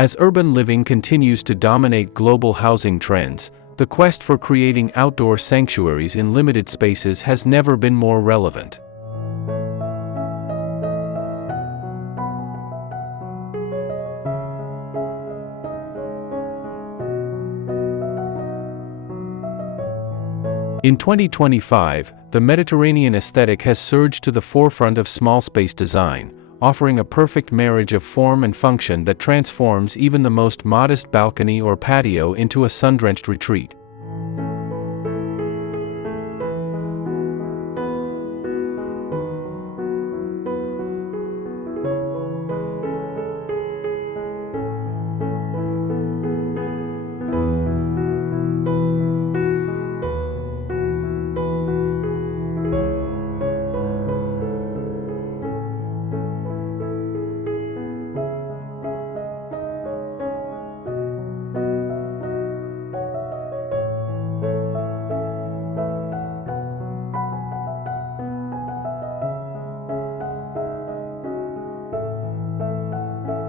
As urban living continues to dominate global housing trends, the quest for creating outdoor sanctuaries in limited spaces has never been more relevant. In 2025, the Mediterranean aesthetic has surged to the forefront of small space design, offering a perfect marriage of form and function that transforms even the most modest balcony or patio into a sun-drenched retreat.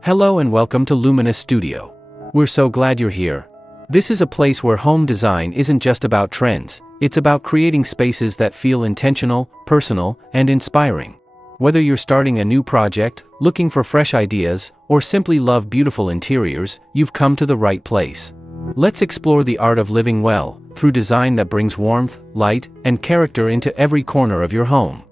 Hello and welcome to Luminous Studio. We're so glad you're here. This is a place where home design isn't just about trends, it's about creating spaces that feel intentional, personal, and inspiring. Whether you're starting a new project, looking for fresh ideas, or simply love beautiful interiors, you've come to the right place. Let's explore the art of living well, through design that brings warmth, light, and character into every corner of your home.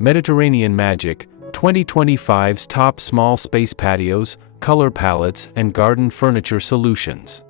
Mediterranean Magic, 2025's top small space patios, color palettes, and garden furniture solutions.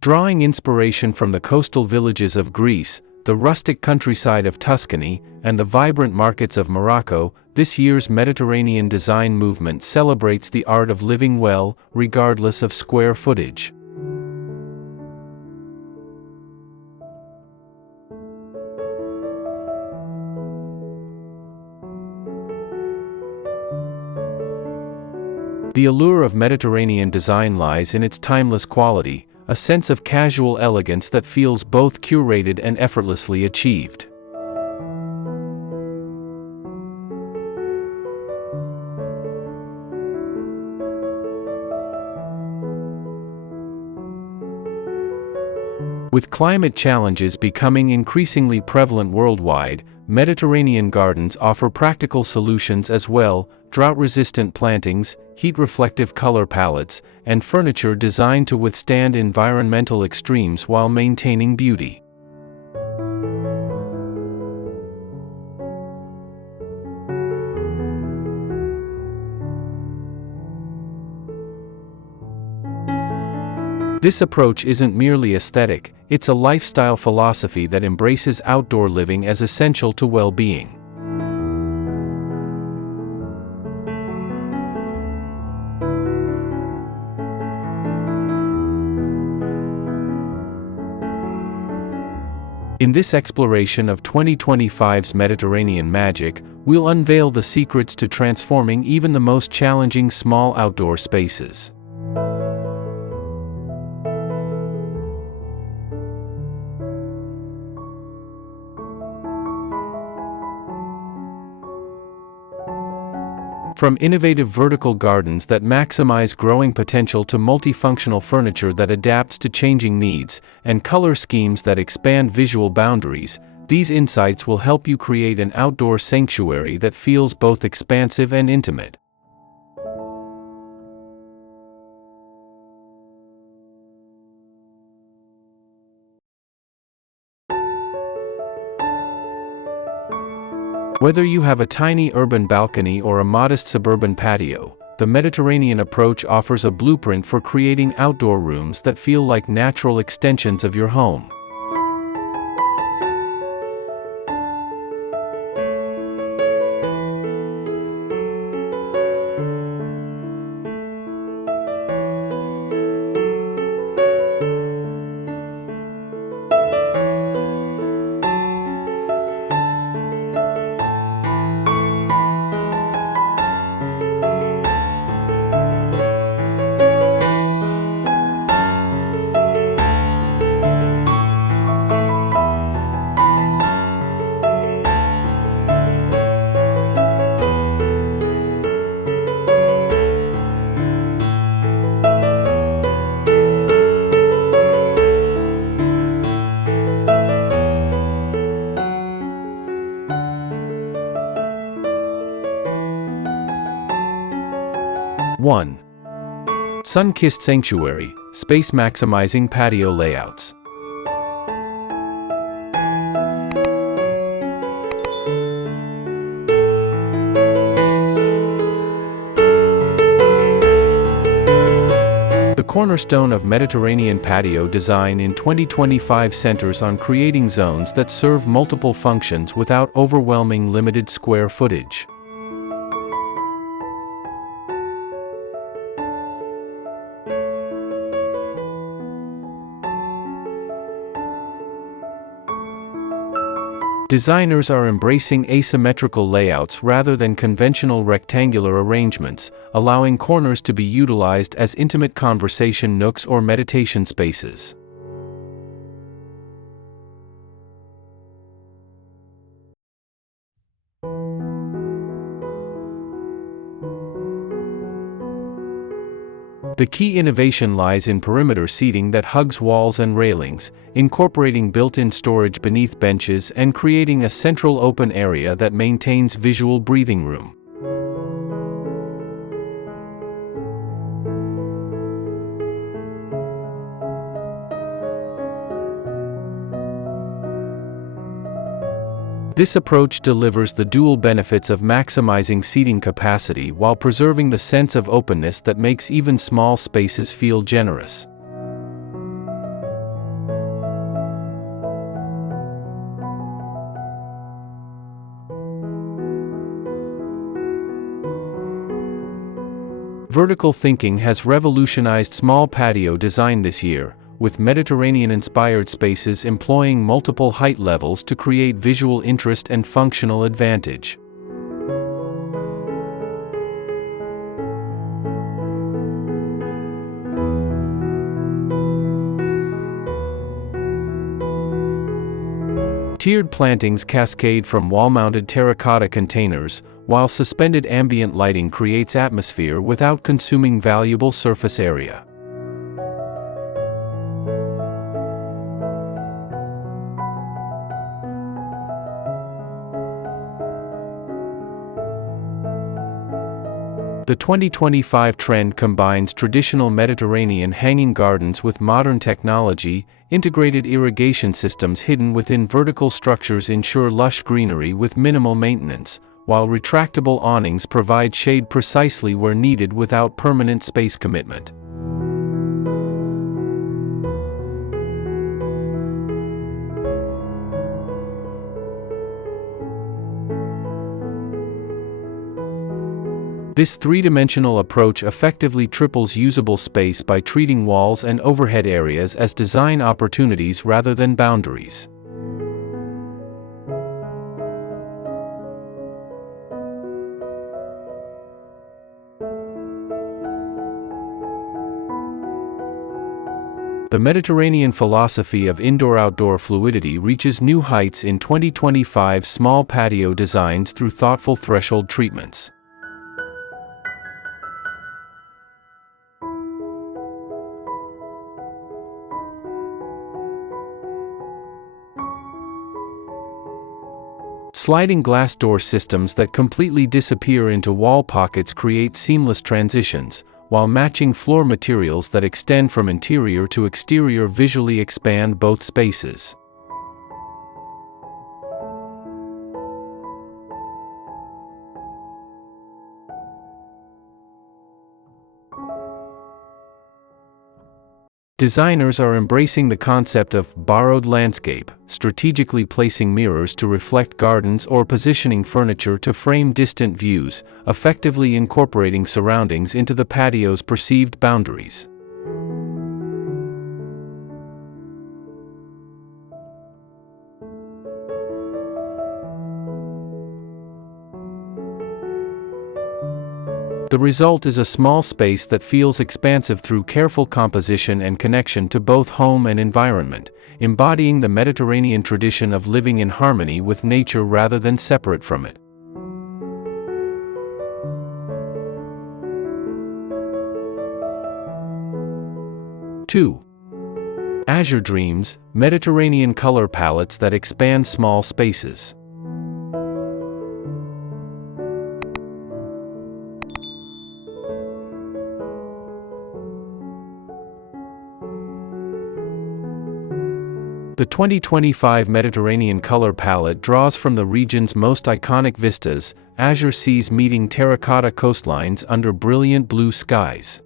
Drawing inspiration from the coastal villages of Greece, the rustic countryside of Tuscany, and the vibrant markets of Morocco, this year's Mediterranean design movement celebrates the art of living well, regardless of square footage. The allure of Mediterranean design lies in its timeless quality, a sense of casual elegance that feels both curated and effortlessly achieved. With climate challenges becoming increasingly prevalent worldwide, Mediterranean gardens offer practical solutions as well: drought-resistant plantings, heat-reflective color palettes, and furniture designed to withstand environmental extremes while maintaining beauty. This approach isn't merely aesthetic, it's a lifestyle philosophy that embraces outdoor living as essential to well-being. In this exploration of 2025's Mediterranean magic, we'll unveil the secrets to transforming even the most challenging small outdoor spaces. From innovative vertical gardens that maximize growing potential to multifunctional furniture that adapts to changing needs, and color schemes that expand visual boundaries, These insights will help you create an outdoor sanctuary that feels both expansive and intimate. Whether you have a tiny urban balcony or a modest suburban patio, the Mediterranean approach offers a blueprint for creating outdoor rooms that feel like natural extensions of your home. One. Sun-kissed sanctuary, space-maximizing patio layouts. The cornerstone of Mediterranean patio design in 2025 centers on creating zones that serve multiple functions without overwhelming limited square footage. Designers are embracing asymmetrical layouts rather than conventional rectangular arrangements, allowing corners to be utilized as intimate conversation nooks or meditation spaces. The key innovation lies in perimeter seating that hugs walls and railings, incorporating built-in storage beneath benches and creating a central open area that maintains visual breathing room. This approach delivers the dual benefits of maximizing seating capacity while preserving the sense of openness that makes even small spaces feel generous. Vertical thinking has revolutionized small patio design this year, with Mediterranean-inspired spaces employing multiple height levels to create visual interest and functional advantage. Tiered plantings cascade from wall-mounted terracotta containers, while suspended ambient lighting creates atmosphere without consuming valuable surface area. The 2025 trend combines traditional Mediterranean hanging gardens with modern technology. Integrated irrigation systems hidden within vertical structures ensure lush greenery with minimal maintenance, while retractable awnings provide shade precisely where needed without permanent space commitment. This three-dimensional approach effectively triples usable space by treating walls and overhead areas as design opportunities rather than boundaries. The Mediterranean philosophy of indoor-outdoor fluidity reaches new heights in 2025's small patio designs through thoughtful threshold treatments. Sliding glass door systems that completely disappear into wall pockets create seamless transitions, while matching floor materials that extend from interior to exterior visually expand both spaces. Designers are embracing the concept of borrowed landscape, strategically placing mirrors to reflect gardens or positioning furniture to frame distant views, effectively incorporating surroundings into the patio's perceived boundaries. The result is a small space that feels expansive through careful composition and connection to both home and environment, embodying the Mediterranean tradition of living in harmony with nature rather than separate from it. Two. Azure Dreams, Mediterranean color palettes that expand small spaces. The 2025 Mediterranean color palette draws from the region's most iconic vistas, azure seas meeting terracotta coastlines under brilliant blue skies.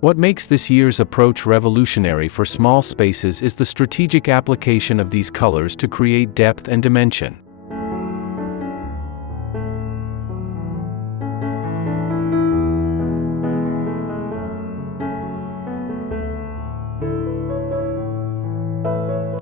What makes this year's approach revolutionary for small spaces is the strategic application of these colors to create depth and dimension.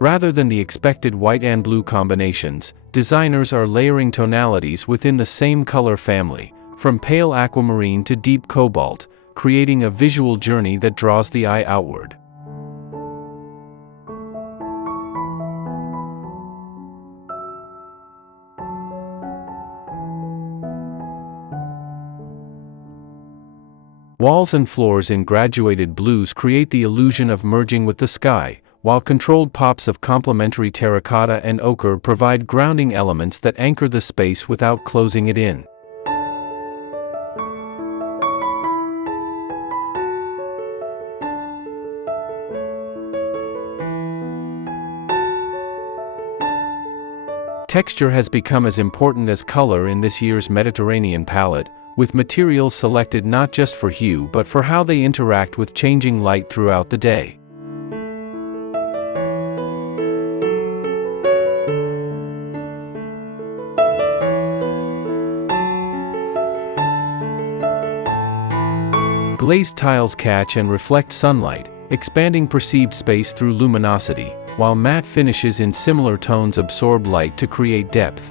Rather than the expected white and blue combinations, designers are layering tonalities within the same color family, from pale aquamarine to deep cobalt, creating a visual journey that draws the eye outward. Walls and floors in graduated blues create the illusion of merging with the sky, while controlled pops of complementary terracotta and ochre provide grounding elements that anchor the space without closing it in. Texture has become as important as color in this year's Mediterranean palette, with materials selected not just for hue but for how they interact with changing light throughout the day. Glazed tiles catch and reflect sunlight, expanding perceived space through luminosity, while matte finishes in similar tones absorb light to create depth.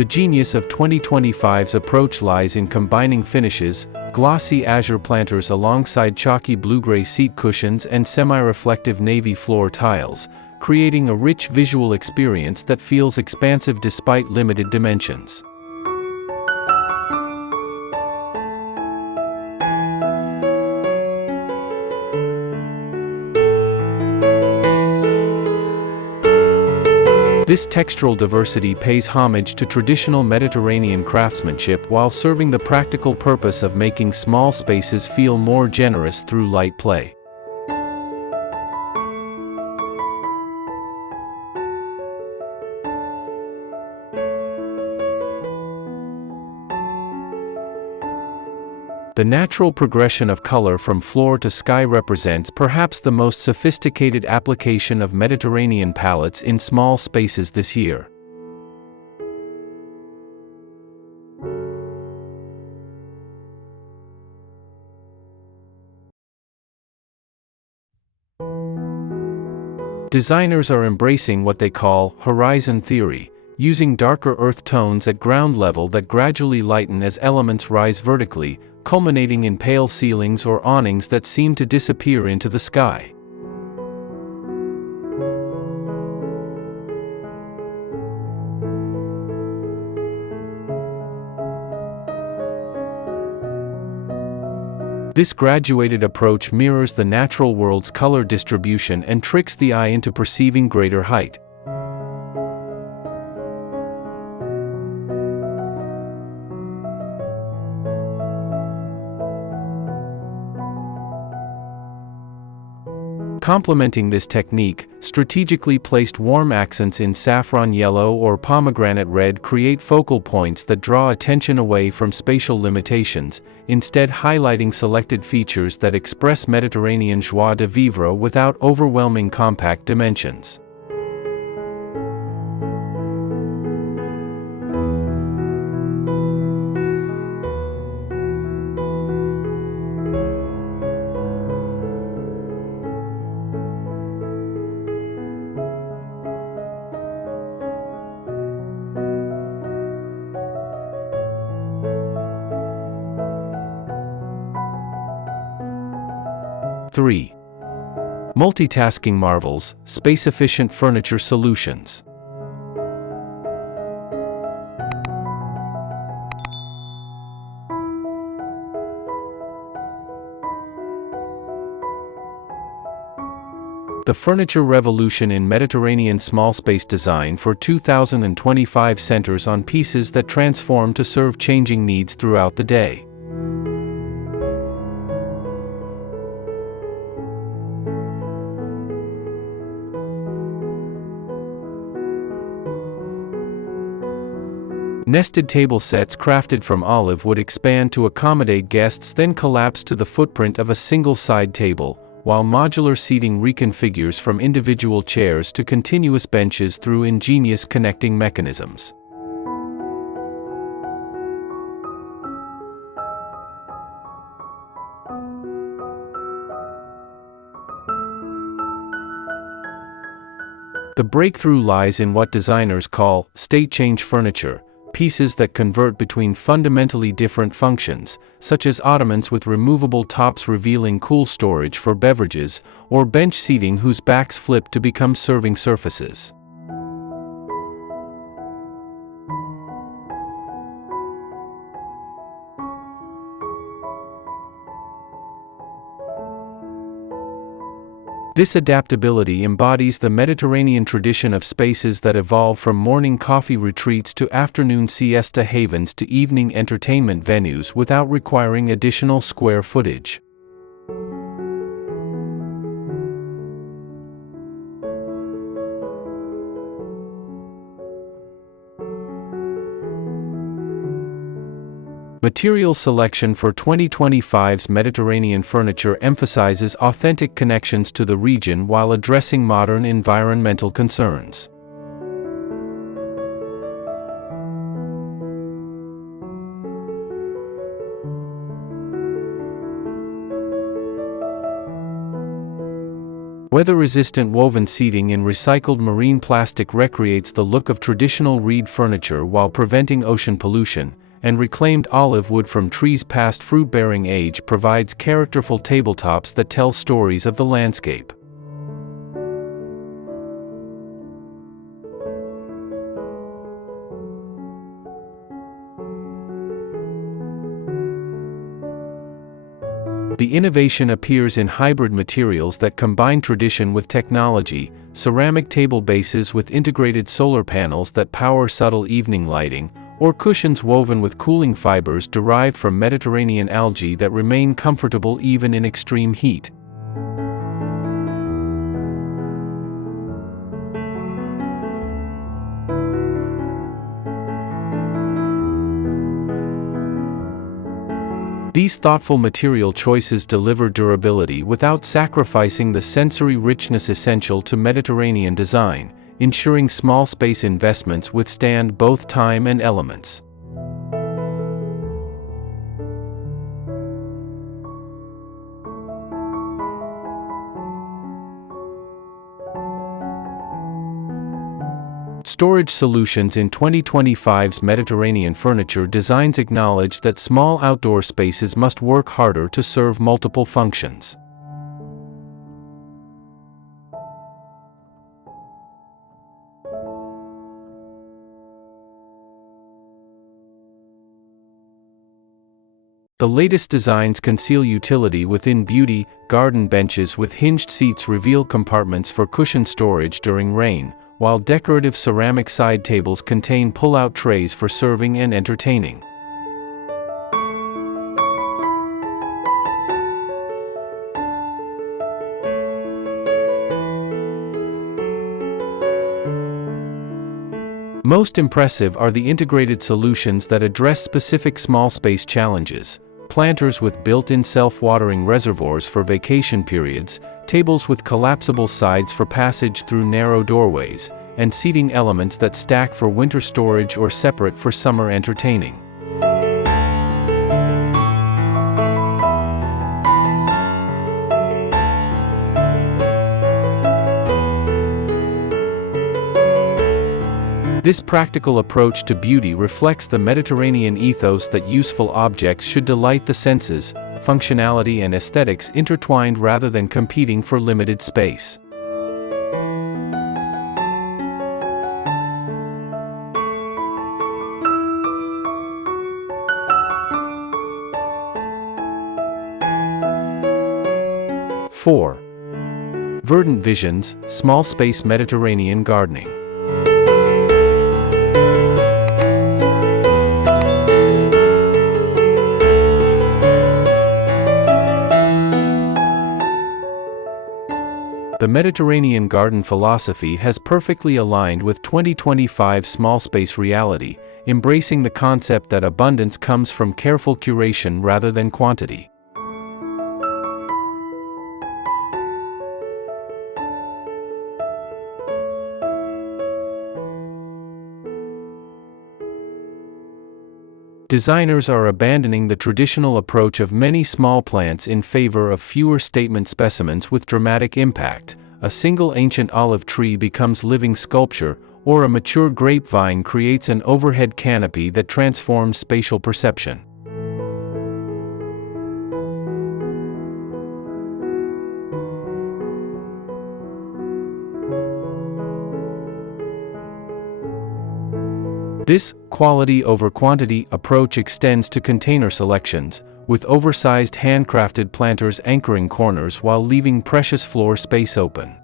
The genius of 2025's approach lies in combining finishes, glossy azure planters alongside chalky blue-gray seat cushions and semi-reflective navy floor tiles, creating a rich visual experience that feels expansive despite limited dimensions. This textural diversity pays homage to traditional Mediterranean craftsmanship while serving the practical purpose of making small spaces feel more generous through light play. The natural progression of color from floor to sky represents perhaps the most sophisticated application of Mediterranean palettes in small spaces this year. Designers are embracing what they call horizon theory, using darker earth tones at ground level that gradually lighten as elements rise vertically, culminating in pale ceilings or awnings that seem to disappear into the sky. This graduated approach mirrors the natural world's color distribution and tricks the eye into perceiving greater height. Complementing this technique, strategically placed warm accents in saffron yellow or pomegranate red create focal points that draw attention away from spatial limitations, instead highlighting selected features that express Mediterranean joie de vivre without overwhelming compact dimensions. Three. Multitasking marvels, space-efficient furniture solutions. The furniture revolution in Mediterranean small space design for 2025 centers on pieces that transform to serve changing needs throughout the day. Nested table sets crafted from olive wood expand to accommodate guests, then collapse to the footprint of a single side table, while modular seating reconfigures from individual chairs to continuous benches through ingenious connecting mechanisms. The breakthrough lies in what designers call state change furniture, pieces that convert between fundamentally different functions, such as ottomans with removable tops revealing cool storage for beverages, or bench seating whose backs flip to become serving surfaces. This adaptability embodies the Mediterranean tradition of spaces that evolve from morning coffee retreats to afternoon siesta havens to evening entertainment venues without requiring additional square footage. Material selection for 2025's Mediterranean furniture emphasizes authentic connections to the region while addressing modern environmental concerns. Weather-resistant woven seating in recycled marine plastic recreates the look of traditional reed furniture while preventing ocean pollution, and reclaimed olive wood from trees past fruit-bearing age provides characterful tabletops that tell stories of the landscape. The innovation appears in hybrid materials that combine tradition with technology, ceramic table bases with integrated solar panels that power subtle evening lighting, or cushions woven with cooling fibers derived from Mediterranean algae that remain comfortable even in extreme heat. These thoughtful material choices deliver durability without sacrificing the sensory richness essential to Mediterranean design, ensuring small space investments withstand both time and elements. Storage solutions in 2025's Mediterranean furniture designs acknowledge that small outdoor spaces must work harder to serve multiple functions. The latest designs conceal utility within beauty. Garden benches with hinged seats reveal compartments for cushioned storage during rain, while decorative ceramic side tables contain pull-out trays for serving and entertaining. Most impressive are the integrated solutions that address specific small space challenges. Planters with built-in self-watering reservoirs for vacation periods, tables with collapsible sides for passage through narrow doorways, and seating elements that stack for winter storage or separate for summer entertaining. This practical approach to beauty reflects the Mediterranean ethos that useful objects should delight the senses, functionality and aesthetics intertwined rather than competing for limited space. Four. Verdant Visions, Small Space Mediterranean Gardening. The Mediterranean garden philosophy has perfectly aligned with 2025's small space reality, embracing the concept that abundance comes from careful curation rather than quantity. Designers are abandoning the traditional approach of many small plants in favor of fewer statement specimens with dramatic impact. A single ancient olive tree becomes living sculpture, or a mature grapevine creates an overhead canopy that transforms spatial perception. This quality over quantity approach extends to container selections, with oversized handcrafted planters anchoring corners while leaving precious floor space open.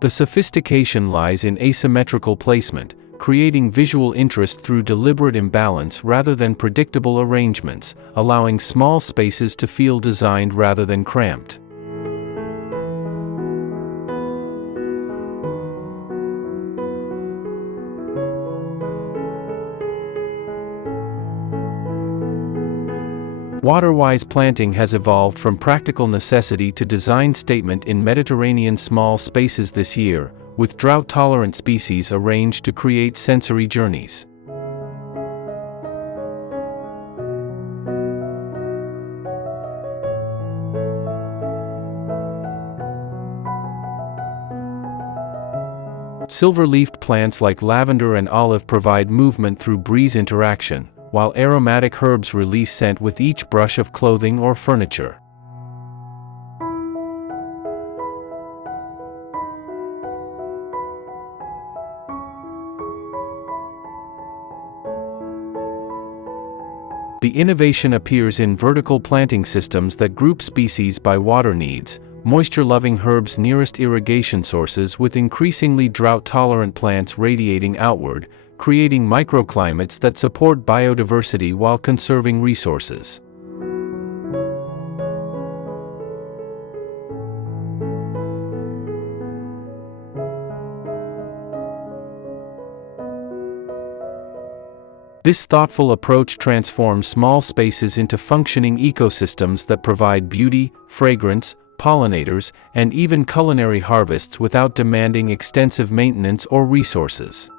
The sophistication lies in asymmetrical placement, creating visual interest through deliberate imbalance rather than predictable arrangements, allowing small spaces to feel designed rather than cramped. Water-wise planting has evolved from practical necessity to design statement in Mediterranean small spaces this year, with drought-tolerant species arranged to create sensory journeys. Silver-leafed plants like lavender and olive provide movement through breeze interaction, while aromatic herbs release scent with each brush of clothing or furniture. The innovation appears in vertical planting systems that group species by water needs, moisture-loving herbs nearest irrigation sources with increasingly drought-tolerant plants radiating outward, creating microclimates that support biodiversity while conserving resources. This thoughtful approach transforms small spaces into functioning ecosystems that provide beauty, fragrance, pollinators, and even culinary harvests without demanding extensive maintenance or resources.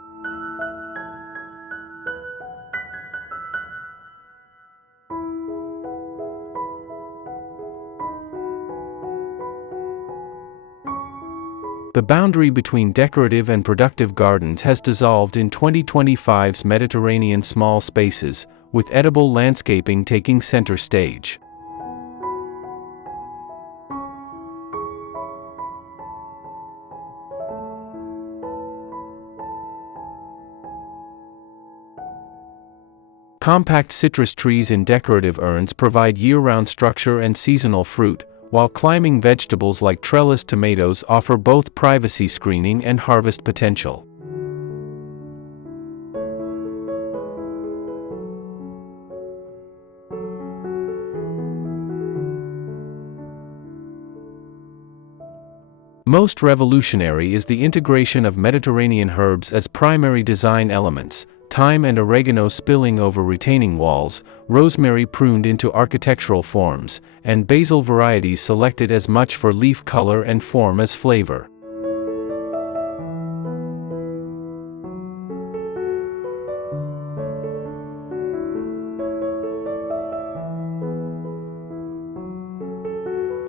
The boundary between decorative and productive gardens has dissolved in 2025's Mediterranean small spaces, with edible landscaping taking center stage. Compact citrus trees in decorative urns provide year-round structure and seasonal fruit, while climbing vegetables like trellis tomatoes offer both privacy screening and harvest potential. Most revolutionary is the integration of Mediterranean herbs as primary design elements: thyme and oregano spilling over retaining walls, rosemary pruned into architectural forms, and basil varieties selected as much for leaf color and form as flavor.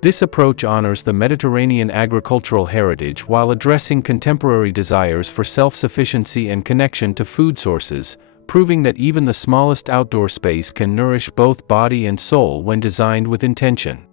This approach honors the Mediterranean agricultural heritage while addressing contemporary desires for self-sufficiency and connection to food sources, proving that even the smallest outdoor space can nourish both body and soul when designed with intention.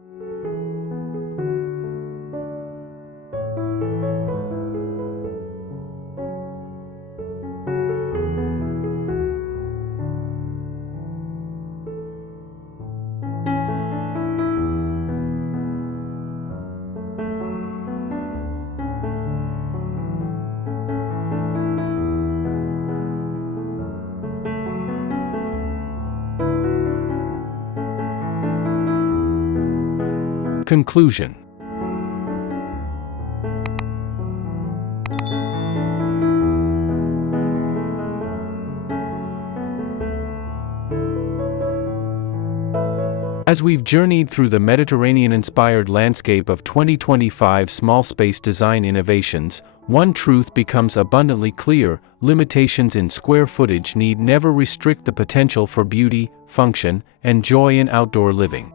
Conclusion. As we've journeyed through the Mediterranean-inspired landscape of 2025 small space design innovations, one truth becomes abundantly clear: limitations in square footage need never restrict the potential for beauty, function, and joy in outdoor living.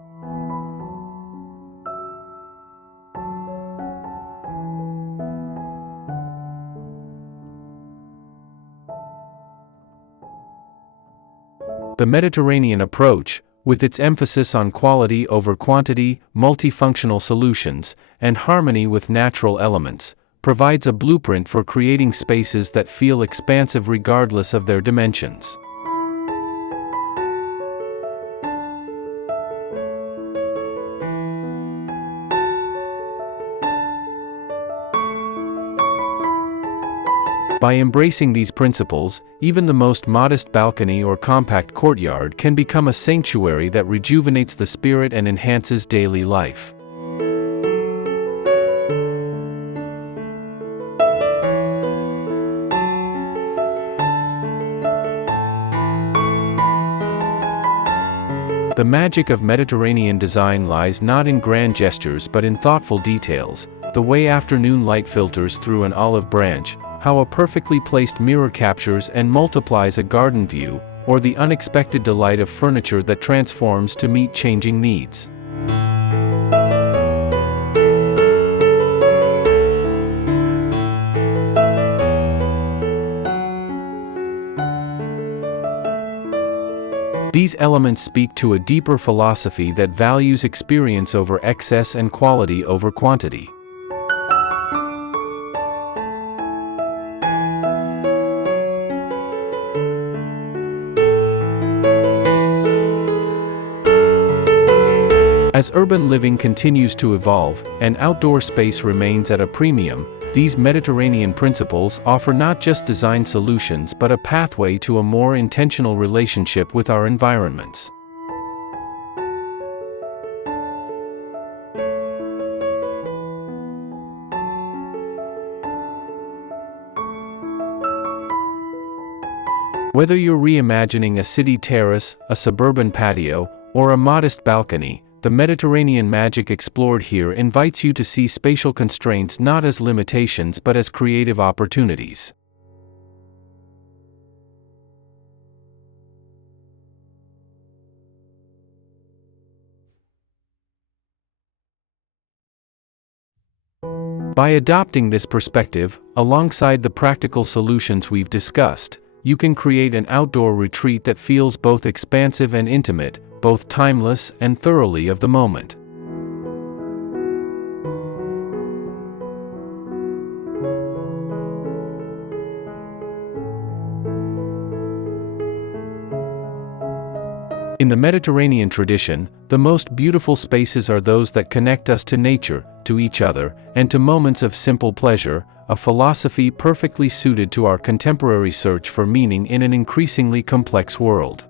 The Mediterranean approach, with its emphasis on quality over quantity, multifunctional solutions, and harmony with natural elements, provides a blueprint for creating spaces that feel expansive regardless of their dimensions. By embracing these principles, even the most modest balcony or compact courtyard can become a sanctuary that rejuvenates the spirit and enhances daily life. The magic of Mediterranean design lies not in grand gestures but in thoughtful details: the way afternoon light filters through an olive branch, how a perfectly placed mirror captures and multiplies a garden view, or the unexpected delight of furniture that transforms to meet changing needs. These elements speak to a deeper philosophy that values experience over excess and quality over quantity. As urban living continues to evolve, and outdoor space remains at a premium, these Mediterranean principles offer not just design solutions but a pathway to a more intentional relationship with our environments. Whether you're reimagining a city terrace, a suburban patio, or a modest balcony, the Mediterranean magic explored here invites you to see spatial constraints not as limitations but as creative opportunities. By adopting this perspective, alongside the practical solutions we've discussed, you can create an outdoor retreat that feels both expansive and intimate, both timeless and thoroughly of the moment. In the Mediterranean tradition, the most beautiful spaces are those that connect us to nature, to each other, and to moments of simple pleasure, a philosophy perfectly suited to our contemporary search for meaning in an increasingly complex world.